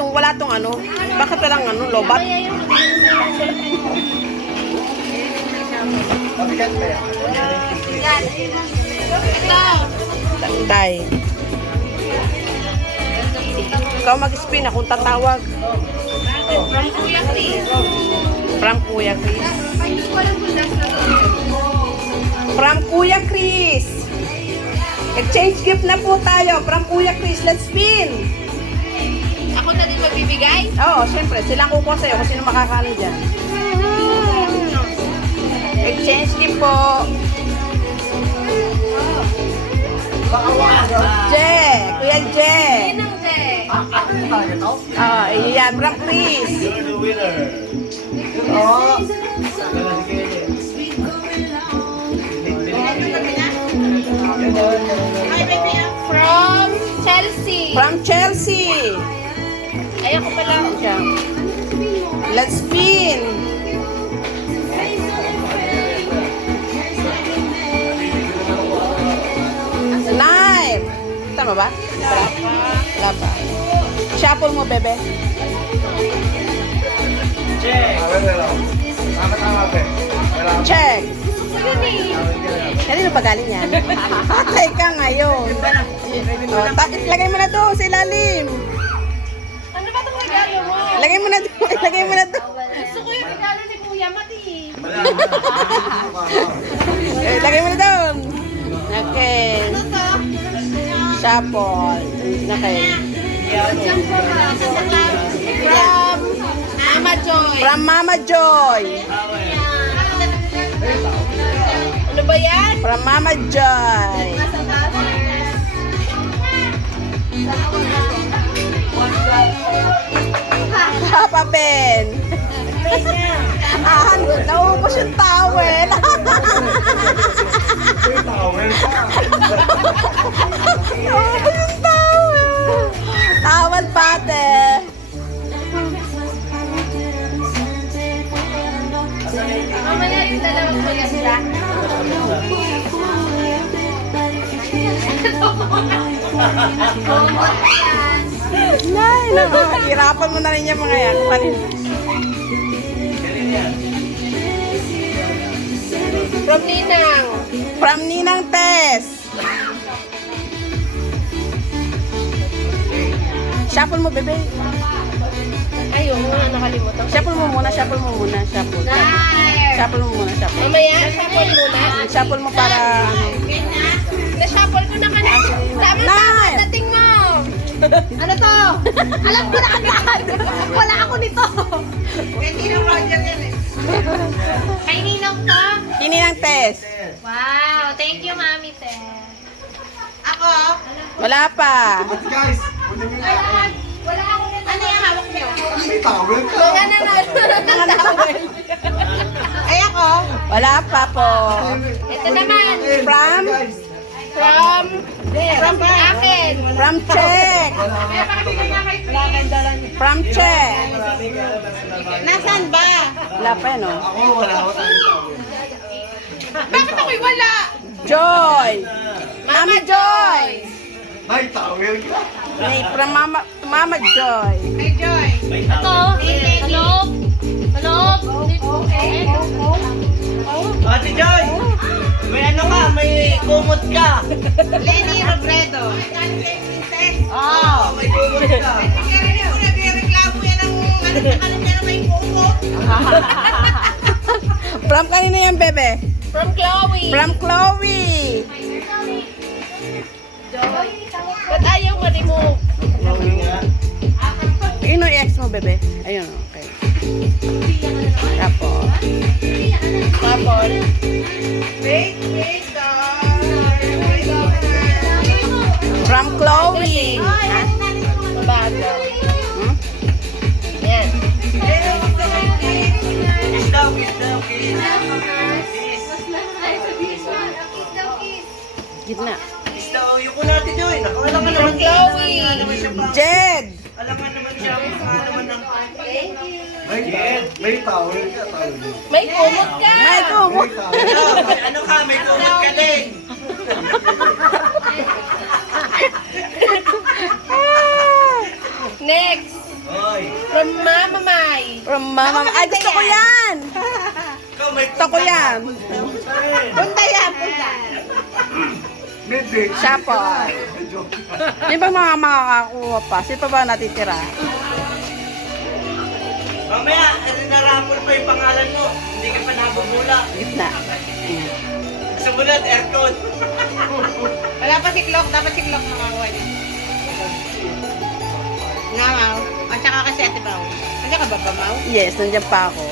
wala tong ano. Bakit walang ano, lobat? Tay. Ikaw mag-spin, akong tatawag. From Kuya Chris. From Kuya Chris. Exchange gift na po tayo. From Kuya Chris. Let's spin. Ako na din magbibigay? Oo, syempre. Silang kukuha sa'yo kung sino makakano dyan. Exchange gift po. Je. Kuya Je. Sinang Je? Oh, iyan. From Chris. You're the winner. From Chelsea. From Chelsea. Ay, ako pala. Let's spin. Nine. Tama ba? Wala pa. Shuffle mo, bebe. Check. Check. Yun eh. Kanino pa galing yan? Patay ka ngayon. Oh, lagay mo na doon sa ilalim. Ano ba itong regalo mo? Lagay mo na doon. Lagay mo na doon. Gusto ko yung regalo ni Kuya Mati. Lagay mo na doon. Okay. Ano to? Shuffle. Okay. From Mama Joy. From Mama Joy. Ano ba yan? From Mama Joy. Papa Ben. Ah, naubos yung towel. Naubos yung towel. Towel pate. Mamaya yung dalawang maganda. Nay, hirapan mo na rin yung mga yan. From Ninang. From Ninang Tess. Shuffle mo, bebe. Ayun, nakalimutan. Shuffle mo muna, shuffle mo muna, shuffle. Nice. Shuffle mo muna, shuffle. Mamaya, shuffle muna. Shuffle mo para... Na-shuffle ko na kanina. Tama, dating mo. Ano to? Alam ko na agad. Wala ako nito. Hindi na Roger yan eh. Kay Ninang to? Ninang Tess. Wow, thank you, Mami Tess. Ako? Wala pa. Guys, Wala ako nito. Ano yung hawak niyo? may towel ka. Mga towel. Ay ako? Wala pa po. Ito naman. From Akin. From Czech. From Czech. Nasaan ba? Wala pa, no? Ako, wala ako towel. Bakit ako'y wala? Joy. Mama Joy. May towel ka. May from Mama Joy. Hey, Joy. Ito. Hello. Hello. Ate Joy, may ano ka, may kumot ka. Lenny Robredo. Ah, may kumot ka. From kanina yan, bebe? From Chloe. From Chloe. Ba't ayaw ma-remove? Yun yung ex mo, bebe. Ayun, okay. Tapos. Tapos. From Chloe. Mabago. Hmm? Yan. Kiss daw, kiss daw, kiss. Gitna. Kiss daw, yung ko natin Joy. Nakawala ka naman Chloe. Jed. Alam nga naman siya, baka naman ng... May towel ka, towel. May kumot ka. May kumot. Ano ka, may kumot ka din. Next. From Mama Mai. From Mama. Ay, gusto ko yan. Ikaw may Gusto ko yan. Punta yan, punta. Hindi. Siya po. Joke. Di ba mga makakakuha pa? Sino pa ba natitira? Mamaya, narapor pa yung pangalan mo. Hindi ka pa nabubula. Gitna. Sumunod, aircon. Wala pa si Clock, dapat si Clock makakuha niya. Namaw. At saka kasi Ate Bao. Nandiyan ka ba, Bamaw? Yes, nandiyan pa ako.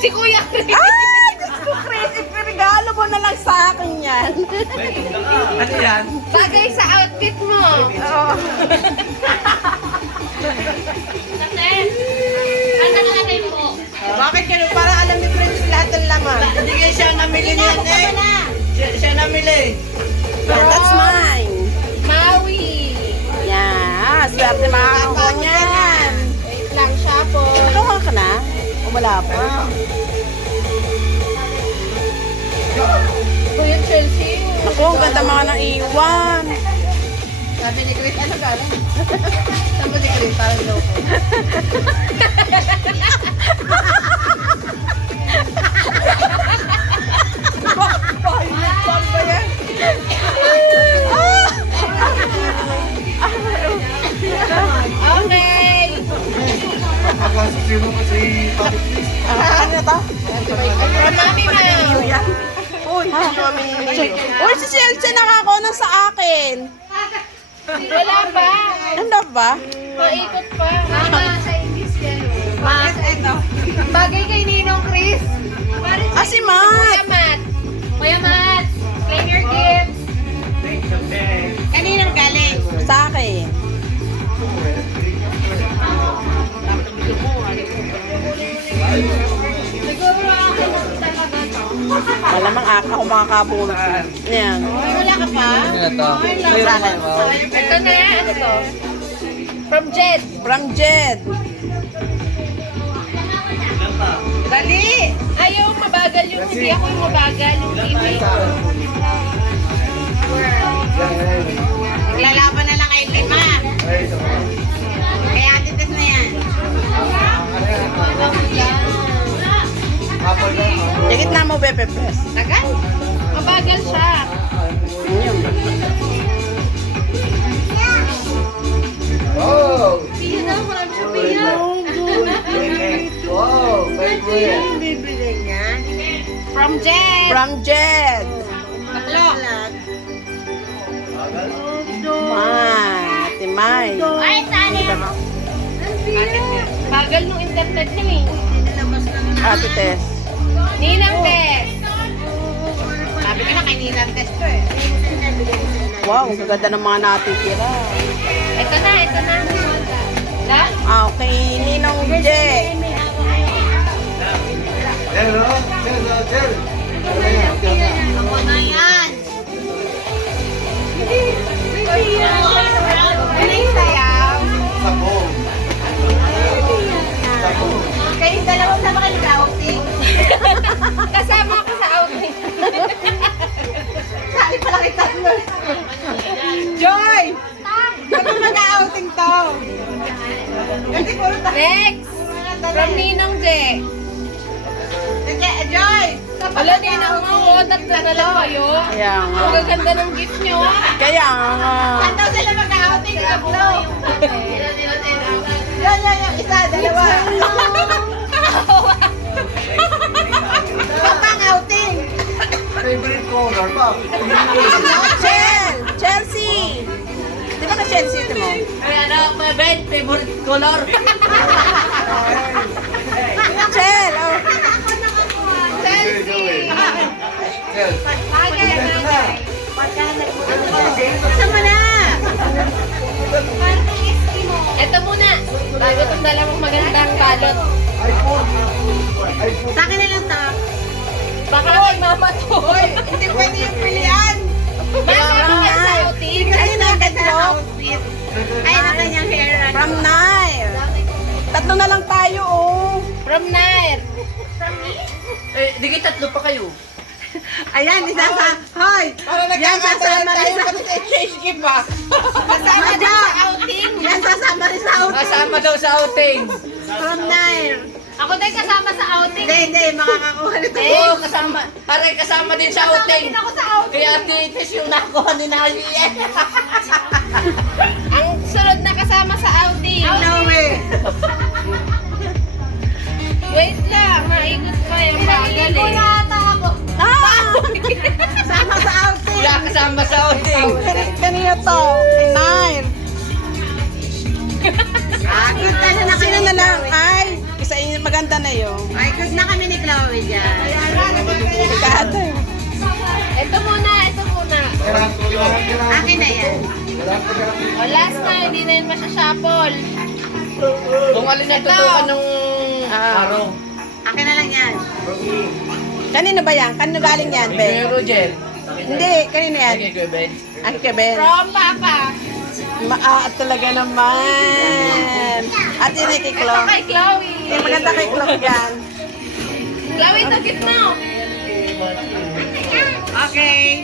Si Kuya Chris. Ay! Diyos ko, Chris! Ipirigalo mo na lang sa akin yan. Ano yan? Bagay sa outfit mo. Oo. Bakit ka para alam ni Princess lahat ng laman? Hindi kayo siya namili niyan eh. Siya namili. That's mine. Maui. Yan. Swerte makakakuha niyan. Wait lang siya po. Nakakuha ka na? O wala pa? Kuya Chelsea. Naku, ang ganda mga naiwan. Sabi ni Chris, ano galing? Sabi ni Chris, parang loko. Okay. Nakakasasino kasi Papi Chris. Ano na to? From Mami Mau. Uy, Uy, si Chelsea nakakuha sa akin. Wala ba? Ano ba? Maikot pa. Mama, sa English yan. Mas, ito. Bagay kay Ninong Chris. Ah, si Kuya Matt. Matt. Kuya Matt. Claim your gifts. Kaninang galing? Sa akin. Siguro akin talaga to. Malamang ako makakabulot. Yan. Ay, wala ka pa? Sa akin. Ito na, ano to? From Jed. From Jed. Dali! Ayaw mabagal yung, hindi ako yung mabagal yung TV. Naglalaban na lang kay Lima. Kaya atitis na yan. Dikit na mo, Bebe Press. Tagal? Mabagal siya. Yun. Oh! Piya na, marami siya piya. Wow! Favorite! Bibili niya. From Jed. From Jed. Tatlo. Ate May. Ay, saan yan? Bagal nung internet niya eh. Ate Tess. Ninang Tess. Sabi ko na kay Ninang Tess to eh. Wow, ang ganda ng mga natitira. Ito na, ito na. Na? Ah, okay. Ninong Jed. Jel, no? Jel, no? Jel! Ano yan? Jel na. Ako na yan. Ano yung sayaw? Sabong. Sabong. Kayong dalawang sama kayo nag-outing. Kasama ako sa outing. Sali pala kay tatlo. Joy! Bakit mag-outing to? Next! From Ninong J. Joy! Ala, Ninong mo, tatlo na lang kayo. Kaya nga. Ang gaganda ng gift nyo. Kaya nga. Saan daw sila mag-outing? Tatlo. Yan, isa, dalawa. Kapang outing. Favorite color ba? Chelsea. Di ba na Chelsea ito mo? Ay, ano, my bed, favorite color. Chel, oh. Chelsea. Jel. Bagay. Sama na. Ito muna. Bago itong dalawang magandang balot. iPhone. iPhone. Sa akin na lang ta. Baka kay mama to. Hoy, hindi pwede yung pilihan. Mama ka sa outing. Kasi naganda sa outfit. Ay, na kanyang hair. From Nair. Tatlo na lang tayo, oh. From Nair. Eh, di kayo tatlo pa kayo. Ayan, isa sa... Hoy! Yan sasama rin sa... Exchange gift ba? Kasama din sa outing. Yan sasama rin sa outing. Kasama daw sa outing. From Nair. Ako din kasama sa outing. Hindi, makakakuha nito. Oo, kasama. Aray, kasama din sa outing. Din ako sa outing. Kaya titis yung nakuha ni Nali. Ang sunod na kasama sa outing. No way. Wait lang, maikot pa yung bagal eh. Sama sa outing. Wala kasama sa outing. Kanina to, Nair. Good na Sino na lang? Ay, isa yun, maganda na yun. Ay, good na kami ni Chloe dyan. Kada. Ito muna, ito muna. Akin na yan. O last na, hindi na yun masyashuffle. Kung alin na tutukan nung araw. Akin na lang yan. Kanino ba yan? Kanino galing yan, Kay Ben? Rogel. Hindi, kanino yan? Kay Kuya Ben. Ay, kay Ben. From Papa. Talaga naman. At yun ay kay Ito Chloe. kay Chloe. Yung maganda kay Chloe yan. Chloe, ito gift mo. Okay.